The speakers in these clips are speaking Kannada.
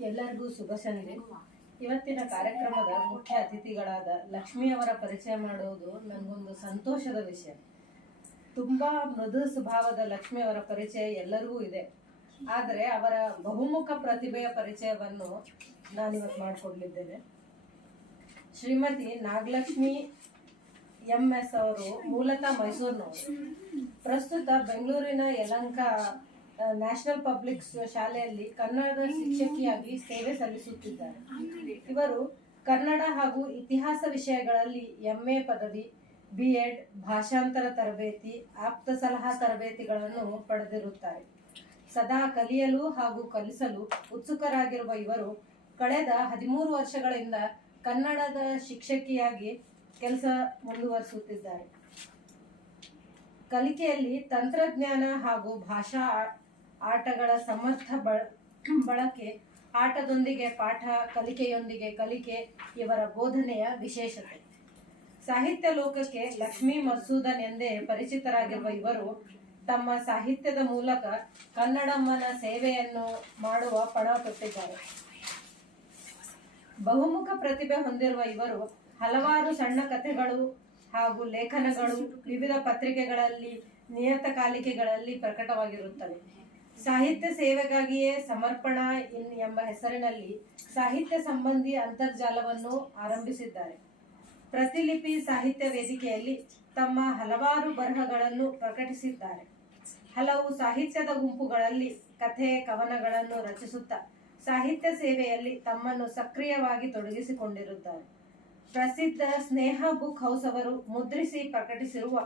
ಎಲ್ಲರಿಗೂ ಶುಭ ಸಂಜೆ ಇವತ್ತಿನ ಕಾರ್ಯಕ್ರಮದ ಮುಖ್ಯ ಅತಿಥಿಗಳಾದ ಲಕ್ಷ್ಮಿ ಅವರ ಪರಿಚಯ ಮಾಡುವುದು ನನಗೊಂದು ಸಂತೋಷದ ವಿಷಯ. ತುಂಬಾ ಮೃದು ಸ್ವಭಾವದ ಲಕ್ಷ್ಮಿ ಅವರ ಪರಿಚಯ ಎಲ್ಲರಿಗೂ ಇದೆ. ಆದರೆ ಅವರ ಬಹುಮುಖ ಪ್ರತಿಭೆಯ ಪರಿಚಯವನ್ನು ನಾನಿವತ್ತು ಮಾಡಿಕೊಂಡಿದ್ದೇನೆ. ಶ್ರೀಮತಿ ನಾಗಲಕ್ಷ್ಮಿ ಎಂ ಎಸ್ ಅವರು ಮೂಲತಃ ಮೈಸೂರಿನವರು. ಪ್ರಸ್ತುತ ಬೆಂಗಳೂರಿನ ಯಲಂಕ ನ್ಯಾಷನಲ್ ಪಬ್ಲಿಕ್ಸ್ ಶಾಲೆಯಲ್ಲಿ ಕನ್ನಡದ ಶಿಕ್ಷಕಿಯಾಗಿ ಸೇವೆ ಸಲ್ಲಿಸುತ್ತಿದ್ದಾರೆ. ಇವರು ಕನ್ನಡ ಹಾಗೂ ಇತಿಹಾಸ ವಿಷಯಗಳಲ್ಲಿ ಎಂಎ ಪದವಿ, ಬಿ ಎಡ್, ಭಾಷಾಂತರ ತರಬೇತಿ, ಆಪ್ತ ಸಲಹಾ ತರಬೇತಿಗಳನ್ನು ಪಡೆದಿರುತ್ತಾರೆ. ಸದಾ ಕಲಿಯಲು ಹಾಗೂ ಕಲಿಸಲು ಉತ್ಸುಕರಾಗಿರುವ ಇವರು ಕಳೆದ ಹದಿಮೂರು ವರ್ಷಗಳಿಂದ ಕನ್ನಡದ ಶಿಕ್ಷಕಿಯಾಗಿ ಕೆಲಸ ಮುಂದುವರಿಸುತ್ತಿದ್ದಾರೆ. ಕಲಿಕೆಯಲ್ಲಿ ತಂತ್ರಜ್ಞಾನ ಹಾಗೂ ಭಾಷಾ ಆಟಗಳ ಸಮರ್ಥ ಬಳ- ಬಳಕೆ, ಆಟದೊಂದಿಗೆ ಪಾಠ, ಕಲಿಕೆಯೊಂದಿಗೆ ಕಲಿಕೆ ಇವರ ಬೋಧನೆಯ ವಿಶೇಷತೆ. ಸಾಹಿತ್ಯ ಲೋಕಕ್ಕೆ ಲಕ್ಷ್ಮೀ ಮಸೂದನ್ ಎಂದೇ ಪರಿಚಿತರಾಗಿರುವ ಇವರು ತಮ್ಮ ಸಾಹಿತ್ಯದ ಮೂಲಕ ಕನ್ನಡಮ್ಮನ ಸೇವೆಯನ್ನು ಮಾಡುವ ಪಣ ತೊಟ್ಟಿದ್ದಾರೆ ಬಹುಮುಖ ಪ್ರತಿಭೆ ಹೊಂದಿರುವ ಇವರು ಹಲವಾರು ಸಣ್ಣ ಕಥೆಗಳು ಹಾಗೂ ಲೇಖನಗಳು ವಿವಿಧ ಪತ್ರಿಕೆಗಳಲ್ಲಿ ನಿಯತಕಾಲಿಕೆಗಳಲ್ಲಿ ಪ್ರಕಟವಾಗಿರುತ್ತವೆ. ಸಾಹಿತ್ಯ ಸೇವೆಗಾಗಿಯೇ ಸಮರ್ಪಣಾ ಇನ್ ಎಂಬ ಹೆಸರಿನಲ್ಲಿ ಸಾಹಿತ್ಯ ಸಂಬಂಧಿ ಅಂತರ್ಜಾಲವನ್ನು ಆರಂಭಿಸಿದ್ದಾರೆ. ಪ್ರತಿಲಿಪಿ ಸಾಹಿತ್ಯ ವೇದಿಕೆಯಲ್ಲಿ ತಮ್ಮ ಹಲವಾರು ಬರಹಗಳನ್ನು ಪ್ರಕಟಿಸಿದ್ದಾರೆ. ಹಲವು ಸಾಹಿತ್ಯದ ಗುಂಪುಗಳಲ್ಲಿ ಕಥೆ, ಕವನಗಳನ್ನು ರಚಿಸುತ್ತಾ ಸಾಹಿತ್ಯ ಸೇವೆಯಲ್ಲಿ ತಮ್ಮನ್ನು ಸಕ್ರಿಯವಾಗಿ ತೊಡಗಿಸಿಕೊಂಡಿರುತ್ತಾರೆ. ಪ್ರಸಿದ್ಧ ಸ್ನೇಹ ಬುಕ್ ಹೌಸ್ ಅವರು ಮುದ್ರಿಸಿ ಪ್ರಕಟಿಸಿರುವ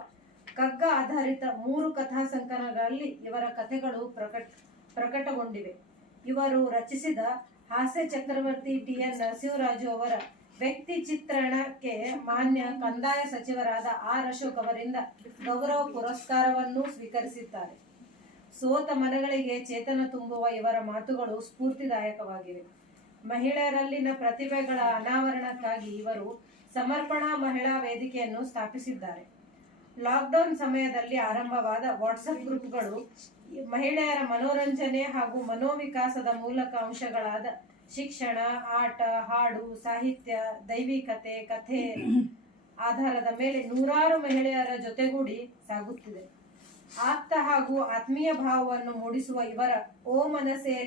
ಕಗ್ಗ ಆಧಾರಿತ ಮೂರು ಕಥಾ ಸಂಕಲನಗಳಲ್ಲಿ ಇವರ ಕಥೆಗಳು ಪ್ರಕಟ, ಪ್ರಕಟಗೊಂಡಿವೆ. ಇವರು ರಚಿಸಿದ ಹಾಸ್ಯ ಚಕ್ರವರ್ತಿ ಟಿ ಎನ್ ನರಸಿಂಹರಾಜು ಅವರ ವ್ಯಕ್ತಿ ಚಿತ್ರಣಕ್ಕೆ ಮಾನ್ಯ ಕಂದಾಯ ಸಚಿವರಾದ ಆರ್ ಅಶೋಕ್ ಅವರಿಂದ ಗೌರವ ಪುರಸ್ಕಾರವನ್ನು ಸ್ವೀಕರಿಸಿದ್ದಾರೆ. ಸೋತ ಮನಗಳಿಗೆ ಚೇತನ ತುಂಬುವ ಇವರ ಮಾತುಗಳು ಸ್ಫೂರ್ತಿದಾಯಕವಾಗಿವೆ. ಮಹಿಳೆಯರಲ್ಲಿನ ಪ್ರತಿಭೆಗಳ ಅನಾವರಣಕ್ಕಾಗಿ ಇವರು ಸಮರ್ಪಣಾ ಮಹಿಳಾ ವೇದಿಕೆಯನ್ನು ಸ್ಥಾಪಿಸಿದ್ದಾರೆ. ಲಾಕ್ಡೌನ್ ಸಮಯದಲ್ಲಿ ಆರಂಭವಾದ ವಾಟ್ಸಪ್ ಗ್ರೂಪ್ಗಳು ಮಹಿಳೆಯರ ಮನೋರಂಜನೆ ಹಾಗೂ ಮನೋವಿಕಾಸದ ಮೂಲಕ ಅಂಶಗಳಾದ ಶಿಕ್ಷಣ, ಆಟ, ಹಾಡು, ಸಾಹಿತ್ಯ, ದೈವಿಕತೆ, ಕಥೆ ಆಧಾರದ ಮೇಲೆ ನೂರಾರು ಮಹಿಳೆಯರ ಜೊತೆಗೂಡಿ ಸಾಗುತ್ತಿದೆ. ಆಪ್ತ ಹಾಗೂ ಆತ್ಮೀಯ ಭಾವವನ್ನು ಮೂಡಿಸುವ ಇವರ ಓ ಮನಸ್ಸೆಯಲ್ಲಿ